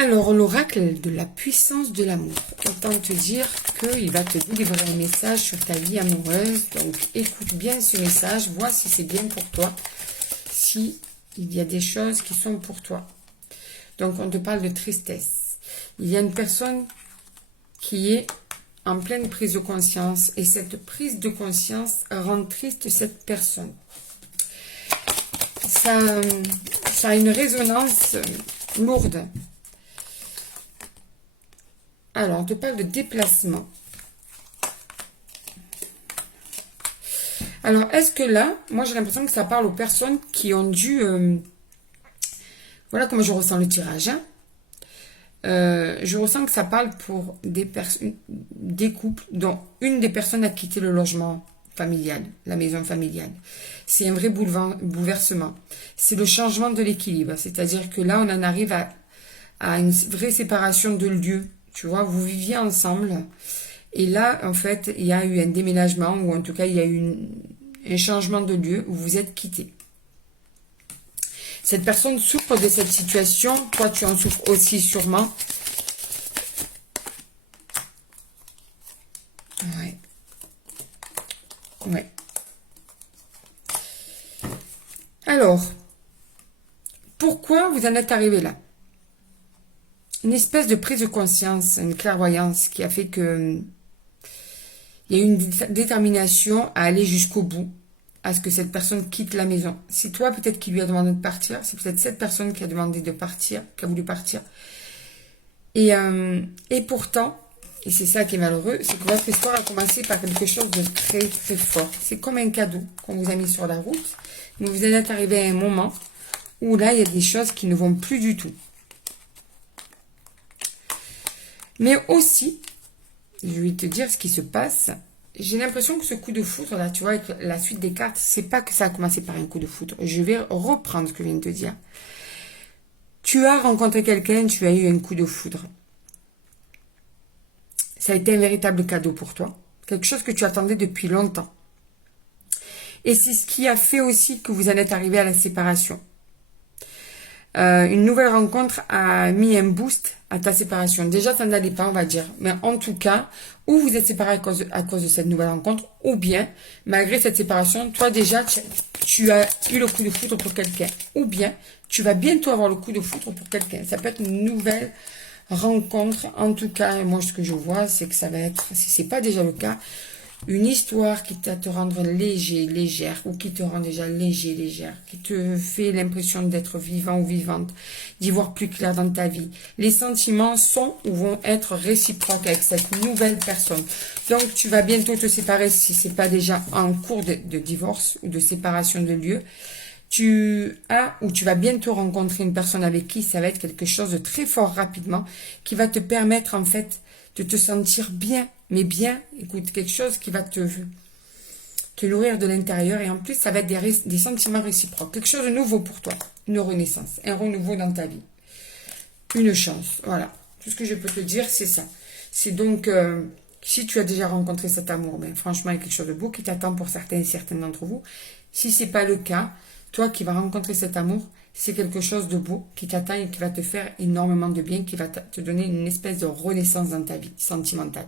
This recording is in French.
Alors, l'oracle de la puissance de l'amour. Autant te dire qu'il va te délivrer un message sur ta vie amoureuse. Donc, écoute bien ce message. Vois si c'est bien pour toi. Si il y a des choses qui sont pour toi. Donc, on te parle de tristesse. Il y a une personne qui est en pleine prise de conscience. Et cette prise de conscience rend triste cette personne. Ça a une résonance lourde. Alors, on te parle de déplacement. Alors, est-ce que là, moi j'ai l'impression que ça parle aux personnes qui ont dû... voilà comment je ressens le tirage. Hein. Je ressens que ça parle pour des couples dont une des personnes a quitté le logement familial, la maison familiale. C'est un vrai bouleversement. C'est le changement de l'équilibre. C'est-à-dire que là, on en arrive à une vraie séparation de lieux. Tu vois, vous viviez ensemble. Et là, en fait, il y a eu un déménagement, ou en tout cas, il y a eu un changement de lieu où vous êtes quittés. Cette personne souffre de cette situation. Toi, tu en souffres aussi sûrement. Ouais. Ouais. Alors, pourquoi vous en êtes arrivé là? Une espèce de prise de conscience, une clairvoyance qui a fait que il y a eu une détermination à aller jusqu'au bout, à ce que cette personne quitte la maison. C'est toi peut-être qui lui a demandé de partir, c'est peut-être cette personne qui a demandé de partir, qui a voulu partir. Et pourtant, et c'est ça qui est malheureux, c'est que votre histoire a commencé par quelque chose de très très fort. C'est comme un cadeau qu'on vous a mis sur la route, mais vous en êtes arrivé à un moment où là, il y a des choses qui ne vont plus du tout. Mais aussi, je vais te dire ce qui se passe. J'ai l'impression que ce coup de foudre, là, tu vois, avec la suite des cartes, c'est pas que ça a commencé par un coup de foudre. Je vais reprendre ce que je viens de te dire. Tu as rencontré quelqu'un, tu as eu un coup de foudre. Ça a été un véritable cadeau pour toi. Quelque chose que tu attendais depuis longtemps. Et c'est ce qui a fait aussi que vous en êtes arrivé à la séparation. Une nouvelle rencontre a mis un boost à ta séparation. Déjà, ça n'allait pas, on va dire. Mais en tout cas, ou vous êtes séparés à cause de cette nouvelle rencontre, ou bien, malgré cette séparation, toi déjà, tu as eu le coup de foudre pour quelqu'un. Ou bien, tu vas bientôt avoir le coup de foudre pour quelqu'un. Ça peut être une nouvelle rencontre. En tout cas, moi, ce que je vois, c'est que ça va être, si c'est pas déjà le cas, une histoire qui va te rendre léger, légère, ou qui te rend déjà léger, légère, qui te fait l'impression d'être vivant ou vivante, d'y voir plus clair dans ta vie. Les sentiments sont ou vont être réciproques avec cette nouvelle personne. Donc, tu vas bientôt te séparer si c'est pas déjà en cours de divorce ou de séparation de lieu. Tu vas bientôt rencontrer une personne avec qui ça va être quelque chose de très fort rapidement, qui va te permettre en fait de te sentir bien, mais bien, écoute, quelque chose qui va te nourrir de l'intérieur, et en plus ça va être des sentiments réciproques, quelque chose de nouveau pour toi, une renaissance, un renouveau dans ta vie, une chance, voilà, tout ce que je peux te dire c'est ça. C'est donc, si tu as déjà rencontré cet amour, ben, franchement il y a quelque chose de beau qui t'attend pour certains et certaines d'entre vous. Si c'est pas le cas, toi qui vas rencontrer cet amour, c'est quelque chose de beau qui t'attend et qui va te faire énormément de bien, qui va te donner une espèce de renaissance dans ta vie sentimentale.